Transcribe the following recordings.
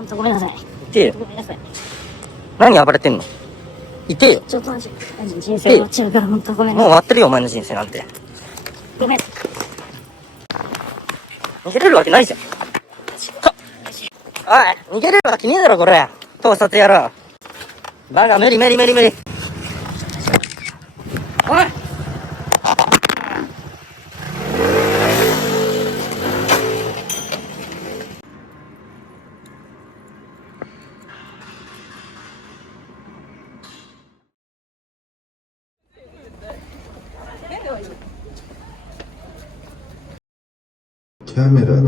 本当ごめんなさい。言ってよ。ごめんなさい。何暴れてんの？言ってよ。ちょっとマジ人生終わっちゃうから本当ごめんなさい。もう終わってるよ、お前の人生なんて。ごめん。逃げれるわけないじゃん。おい、逃げれるわけねえだろ、これ。盗撮野郎。バカ、無理。おい！キャメラだ。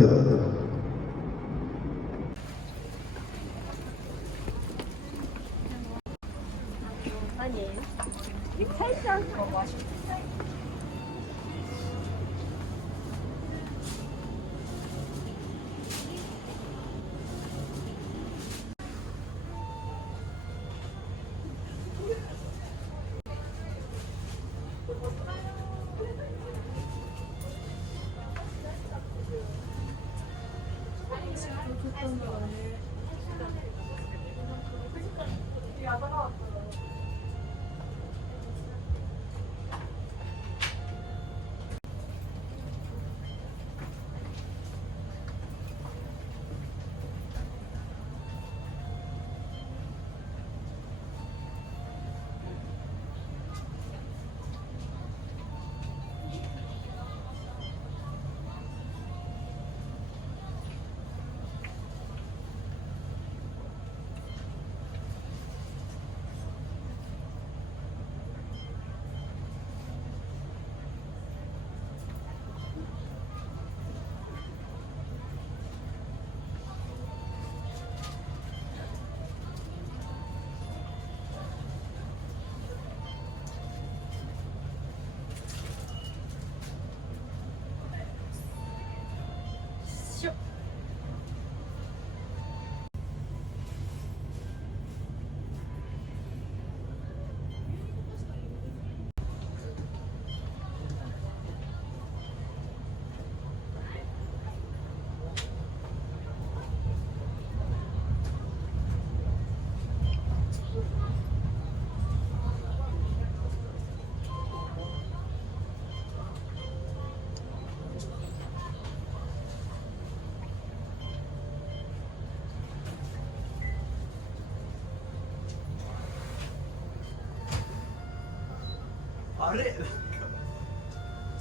あれなんか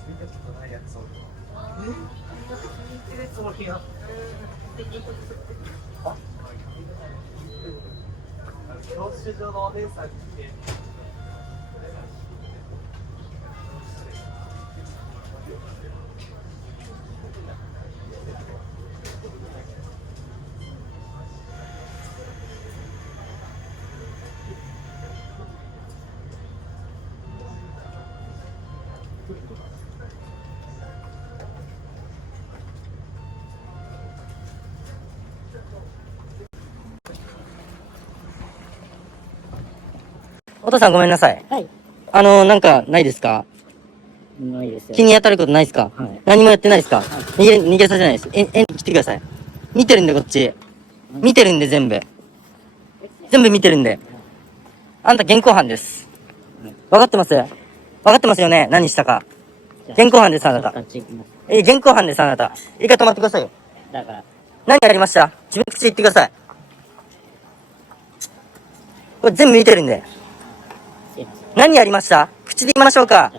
見たことないやつおるわ。見てるつもりが。教習所のお姉さんに来て。お父さんごめんなさい。はい。なんか、ないですか？ないですよ。気に当たることないですか？はい。何もやってないですか？逃げさせないです。来てください。見てるんで、こっち。見てるんで、全部。全部見てるんで。あんた現行犯です。わかってます？わかってますよね？何したか。現行犯です、あなた。現行犯です、あなた。一回止まってくださいよ。だから。何やりました？自分の口で言ってください。これ全部見てるんで。何やりました？口で言いましょうか。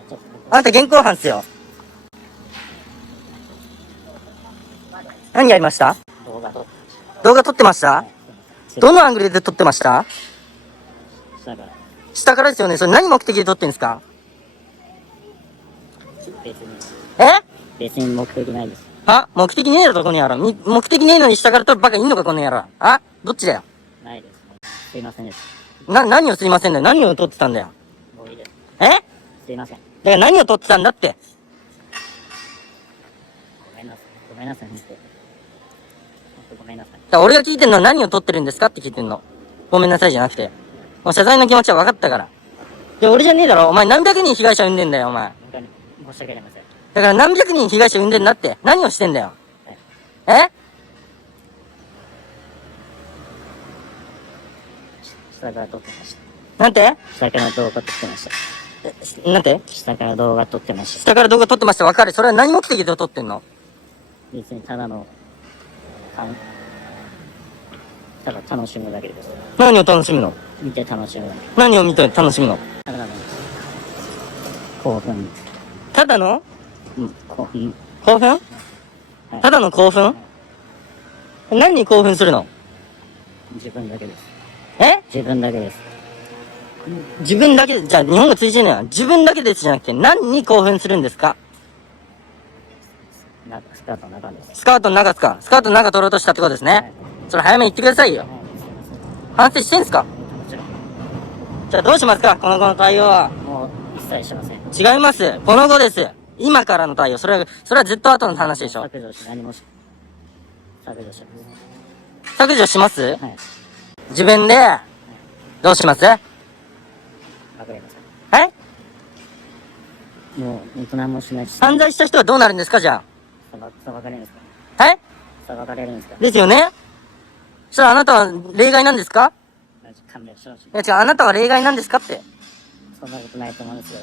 あなた現行犯っすよ。何やりました？動画撮ってました？どのアングルで撮ってました？下から。下からですよね。それ何目的で撮ってんですか？別に目的ないです。目的ねえだろ、この野郎。目的ねえのに下から撮るバカいんのか、この野郎。どっちだよ。ないです。すいませんです。何をすいませんだよ。何を撮ってたんだよ。もういいです。すいません。だから何を撮ってたんだって。ごめんなさい。ごめんなさい、本当。本当ごめんなさい。だから俺が聞いてんのは何を撮ってるんですかって聞いてんの。ごめんなさいじゃなくて。もう謝罪の気持ちは分かったから。で、俺じゃねえだろ。お前何百人被害者産んでんだよ、お前。本当に申し訳ありません。だから何百人被害者産んでんだって。何をしてんだよ。下から撮ってましなんてた。下から動画撮ってました。なんて下から動画撮ってました。下から動画撮ってました。わかる。それは何目的で撮ってんの？別にただの、ただ楽しむだけです。何を楽しむの？見て楽しむだけ。何を見て楽しむの？ただの、興奮。ただの興奮。興奮？はいただの興奮？何に興奮するの？自分だけです。え？自分だけです。自分だけで、じゃあ日本語通じないの？自分だけですじゃなくて何に興奮するんですか？スカートの中です。スカートの中ですか？スカートの中取ろうとしたってことですね。それ早めに言ってくださいよ。反省してんすか？もちろん。じゃあどうしますか？この後の対応は。もう一切しません。違います。この後です。今からの対応。それはずっと後の話でしょ。削除し、何もし、削除しま削除します？す。はい。自分で、どうします？わかりませはい？ん。もう、本当何もしないし。犯罪した人はどうなるんですか？じゃ裁かれるんですか？あ。はい？裁かれるんですか？ですよね？そしたらあなたは例外なんですか？勘弁してほしい。いや違う、あなたは例外なんですかって。そんなことないと思うんですよ。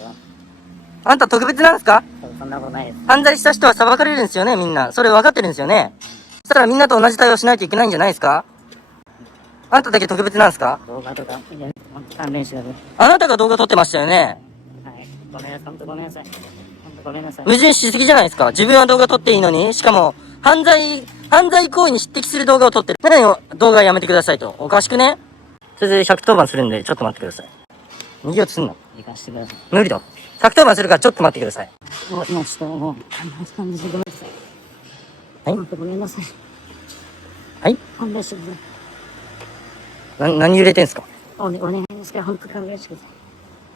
あなた特別なんですか？そんなことないです。犯罪した人は裁かれるんですよね、みんな。それ分かってるんですよね。そしたらみんなと同じ対応しないといけないんじゃないですか？あなただけ特別なんですか？動画とか、いや、本当勘弁してください。あなたが動画撮ってましたよね。はい。ごめんなさい。本当ごめんなさい。本当ごめんなさい。矛盾しすぎじゃないですか。自分は動画撮っていいのに、しかも、犯罪行為に匹敵する動画を撮ってる。何を動画やめてくださいと。おかしくね？それで110番するんで、ちょっと待ってください。逃げようとすんの？行かしてください。無理だ。110番するからちょっと待ってください。もうちょっと、もう、勘弁してごめんなさい。はい本当ごめんなさい。はい？勘弁してください。何揺れてんすか？お願いですから、本当勘弁してください。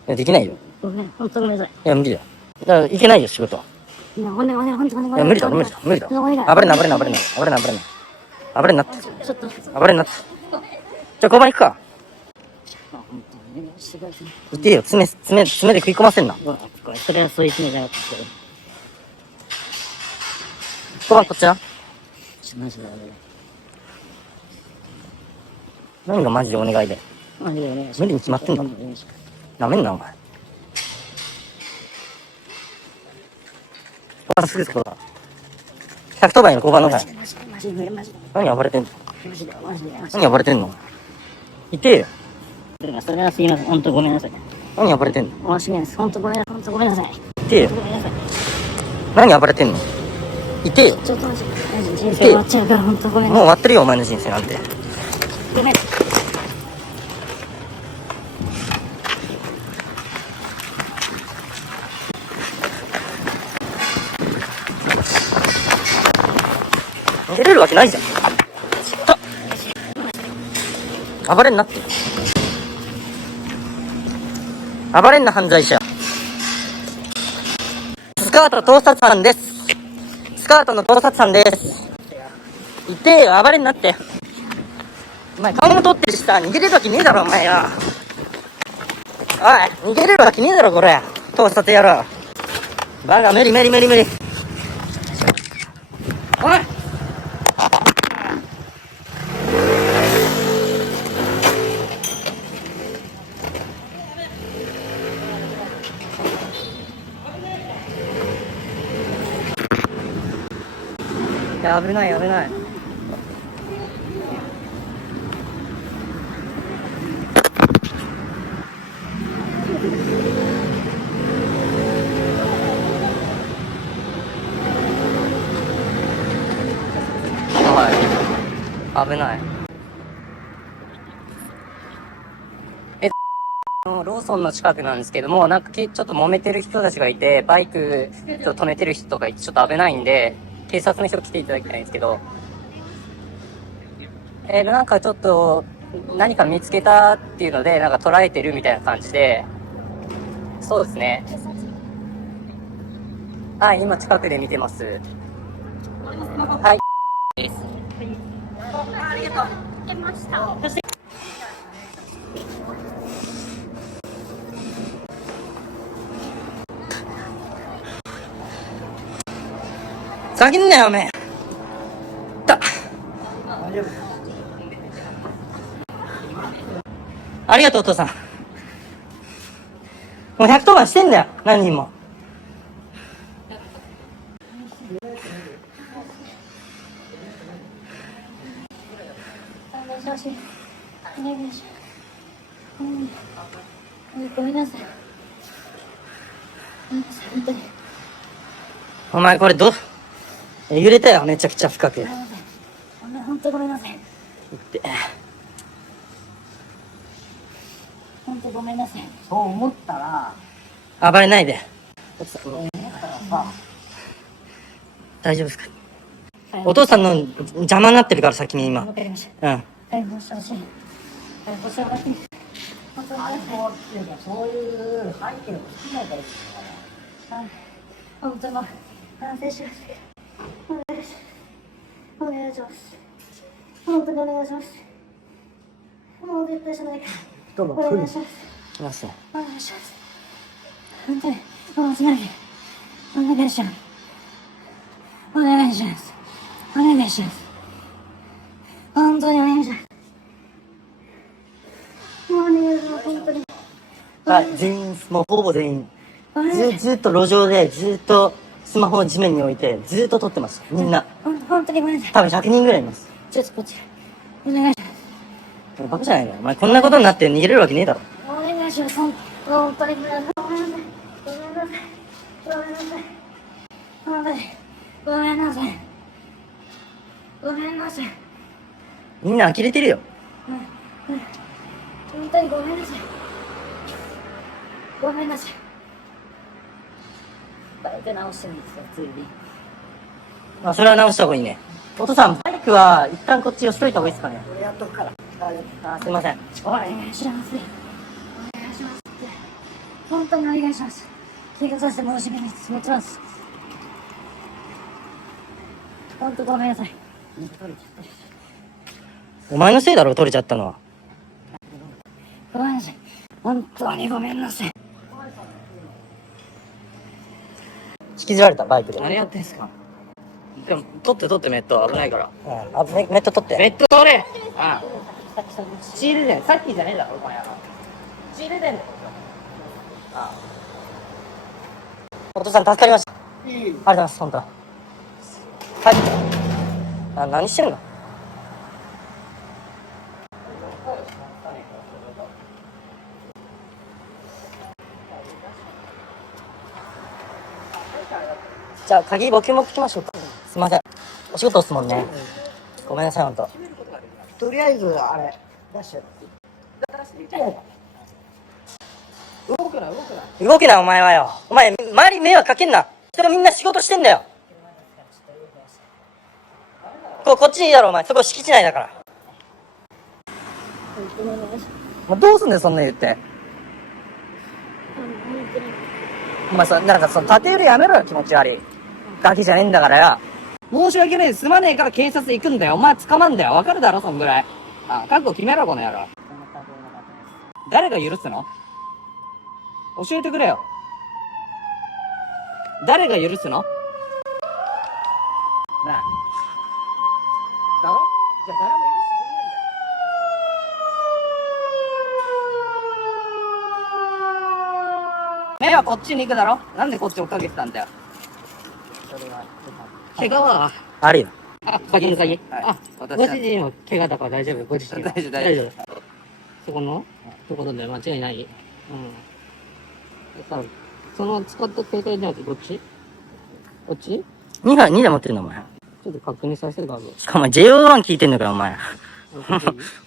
いや、できないよ。ごめん、本当ごめんなさい。いや、無理だよ。だから、いけないよ、仕事は。いや、本当ごめんなさい。いや、無理だ、無理だ、無理だ。お願い。暴れんな、暴れんな、暴れんな、暴れんな、暴れんな。暴れんなって。ちょっと、暴れんなって。じゃあ、交番行くか。本当にお願いしてください。言っていいよ、爪で食い込ませんな。うわ、これ、それはそういう意味じゃなくて、交番こっちな。マジでお願い。何がマジでお願いで。マジでお願いします。無理に決まってんだお願いします。なめんな、お前。交番すぐそこだ。110番への交番の前。マジで、マジで、何暴れてんの？マジで、マジで、マジで。何暴れてんの？言ってよ。それはすいません。本当ごめんなさい。何暴れてんの？申し訳ないです。本当ごめんなさい。本当ごめんなさい。言ってよ。ごめんなさい。何暴れてんの？言ってよ。ちょっとマジで、人生終わっちゃうから、本当ごめんもう終なさい。わってるよ、お前の人生なんて。ごめん。逃げれるわけないじゃん。暴れんなって。暴れんな、犯罪者。スカート盗撮犯です。スカートの盗撮犯です。言ってよ、暴れんなって。お前顔も取ってるしさ、逃げれるわけねえだろ、お前よ。おい、逃げれるわけねえだろ、これ。盗撮野郎。バカ、無理。おい、いや、危ない。はい。危ない。ローソンの近くなんですけども、なんかちょっと揉めてる人たちがいて、バイク止めてる人とかいてちょっと危ないんで、警察の人来ていただきたいんですけど、なんかちょっと何か見つけたっていうので、なんか捉えてるみたいな感じで、そうですね。はい、今近くで見てます。はい。です。叫んなよ、おめえ。ありがとう、お父さん。もう110番してんだよ、何人も。お願いします。お願いします。ごめんなさい。ごめんなさい、本当に。お前これ揺れたよ、めちゃくちゃ深く。ごめんなさい。本当ごめんなさい。本当ごめんなさい。そう思ったら、暴れないで。大丈夫ですか？お父さんの邪魔になってるから先に今。わかりました。うん。はい、申し訳ない。はい、申し訳ない。本当にそういう背景を含めてですから。はい。本当に反省します。お願いします。お願いします。本当にお願いします。もう絶対しないから。お願いします。いますね。お願いします。本当に、もうしないで。お願いします。お願いします。お願いします。本当にお願いします。もうお願いします、本当に。はい、全員、もうほぼ全員。お願いします。ずっと路上で、ずっとスマホを地面に置いて、ずっと撮ってます。みんな。本当にごめんなさい。多分100人ぐらいいます。ちょっとこっち。お願いします。バカじゃないの？お前こんなことになって逃げれるわけねえだろ。お願いします。本当にごめんなさい。ごめんなさい。ごめんなさい。ごめんなさい。本当に。ごめんなさい。ごめんなさい。みんな呆れてるよ。本当にごめんなさい。ごめんなさい。バイク直してるんですよ、ついに。まあ、それは直した方がいいね。お父さん、バイクは一旦こっち寄しといた方がいいですかね。俺やっとくから。あ、すいません。お願いします。お願いします。本当にお願いします。怪我させて申し訳ないです。もちろんです。本当ごめんなさい。お前のせいだろ、取れちゃったのは。ごめんなさい。本当にごめんなさい。引きずられた、バイクで。何やってんすか？でも、取ってメット危ないから。うん。あ、メット取って。メット取れ！ああ。仕入れてん。さっきじゃねえだろ、お前は。仕入れてんだよ。あお父さん助かりました。ありがとうございます、本当。はい。あ、何してんの？じゃあ、鍵僕持ってきましょうか。すいません。お仕事っすもんね。ごめんなさい、ほんと。とりあえず、あれ、ダッシュ。動くな。動けな、お前はよ。お前、周りに迷惑かけんな。人がみんな仕事してんだよ。こっちにいいだろ、お前。そこ敷地内だから。どうすんだよ、そんな言って。お前さ、なんか立て売りやめろよ、気持ち悪い。ガキじゃねえんだからよ。申し訳ねえ。すまねえから警察行くんだよ。お前捕まんだよ。わかるだろ、そんぐらい。あ、覚悟決めろ、この野郎。誰が許すの？教えてくれよ。誰が許すの？なあ。だろ？じゃあ誰も許してくんないんだよ。目はこっちに行くだろ？なんでこっち追っかけてたんだよ。怪我は？あるよ。あ、鍵の鍵。あ、ご自身は怪我だから大丈夫、ご自身は。大丈夫。そこのところで間違いない。うん。さ、その使った携帯電話ってどっち？こっち？ 2台持ってるの、お前。ちょっと確認させて画像。しかもお前 JO1 聞いてんのかよ、お前。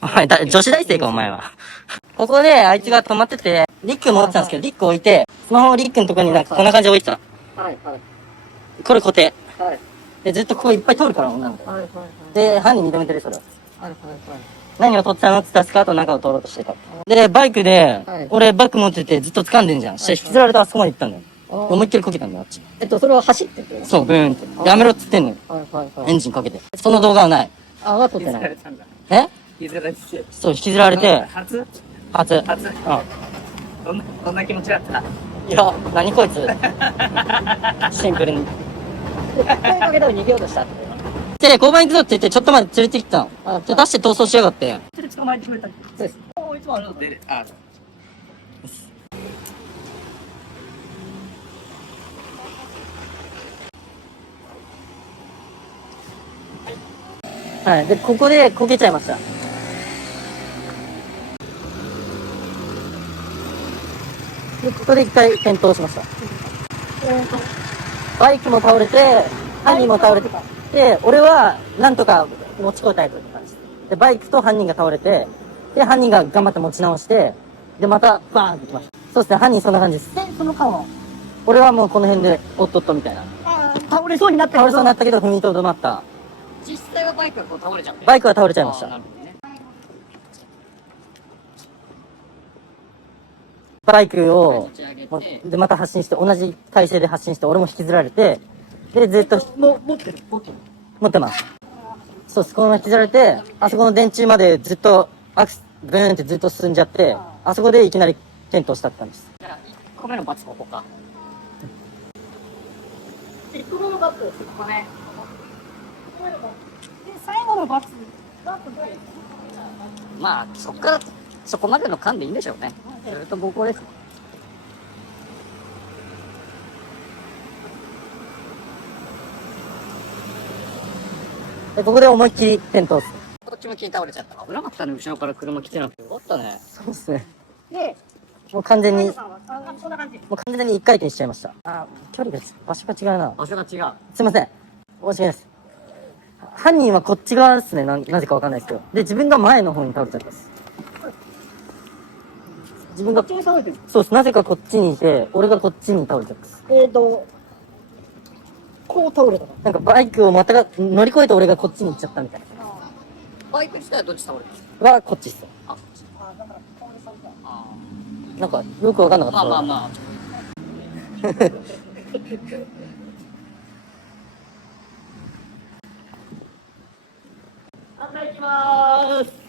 お前、女子大生か、お前は。ここで、あいつが止まってて、リック持ってたんですけど、リック置いて、スマホをリックのところになんかこんな感じで置いてた。はいはい。これ固定。はいで、ずっとここいっぱい通るから、女の子。はいはいで、犯人認めてる、それを。はいはい何を取ってたのって言ったらスカートの中を通ろうとしてた。で、バイクで、はい俺バッグ持っててずっと掴んでんじゃん。そしたら引きずられてあそこまで行ったんだよ。はい。思いっきりこけたんだよ、あっち。それは走ってる。そう、ブーンって。やめろっつってんのよ。はいはいはい。エンジンかけて。その動画はない。あ、は撮ってない。え譲られて。そう、引きずられて、初？初。うん。どんな気持ちだった？いや、何こいつ。シンプルに。声かけたら逃げようとしたって。で、交番行くぞって言って、ちょっとまで連れてきたの。で、出して逃走しやがって。捕まえてくれた。そうです。いつもあるの出る。あ、はい。で、ここでこけちゃいました。で、ここで一回転倒しました。バイクも倒れて、犯人も倒れて、で、俺はなんとか持ちこたえたって感じ。で、バイクと犯人が倒れて、で、犯人が頑張って持ち直して、で、またバーンってきました。そうですね、犯人そんな感じです。で、その顔を、俺はもうこの辺で、おっとっとみたいな。倒れそうになったけど倒れそうになったけど踏みとどまった。実際はバイクがこう倒れちゃって。バイクは倒れちゃいましたあーな。るほどね。バイクを持ち上げて、でまた発進して、同じ体勢で発進して、俺も引きずられて、でずっと持ってる、持ってる。持ってます。そうです、このまま引きずられて、あそこの電柱までずっとブーンってずっと進んじゃって、あそこでいきなり転倒したって感じです。じゃあ1個目の罰ここか。1個目のバット。ここね。で、最後のバット。バットどういうまあ、そっから、そこまでの間でいいんでしょうね。それと暴行です。でここで思いっきり転倒です。こっち向きに倒れちゃった。危なかったね、後ろから車来てなくて。よかったね。そうですね。で、もう完全に、もさんは、そんな感じ。う完全に一回転しちゃいました。距離が、場所が違うな。場所が違う。すいません。申し訳ないです。犯人はこっち側ですね。なぜかわかんないですけど。で、自分が前の方に倒れちゃったんです。自分が、こっちに倒れてる。そうです。なぜかこっちにいて、俺がこっちに倒れちゃったんです。こう倒れたの。なんかバイクをまた乗り越えて俺がこっちに行っちゃったみたいバイク自体はどっち倒れてるんですか？な。は、こっちっす。あ、だから、倒れされた。あなんか、よくわかんなかった。まあまあまあ。あんた行きまーす。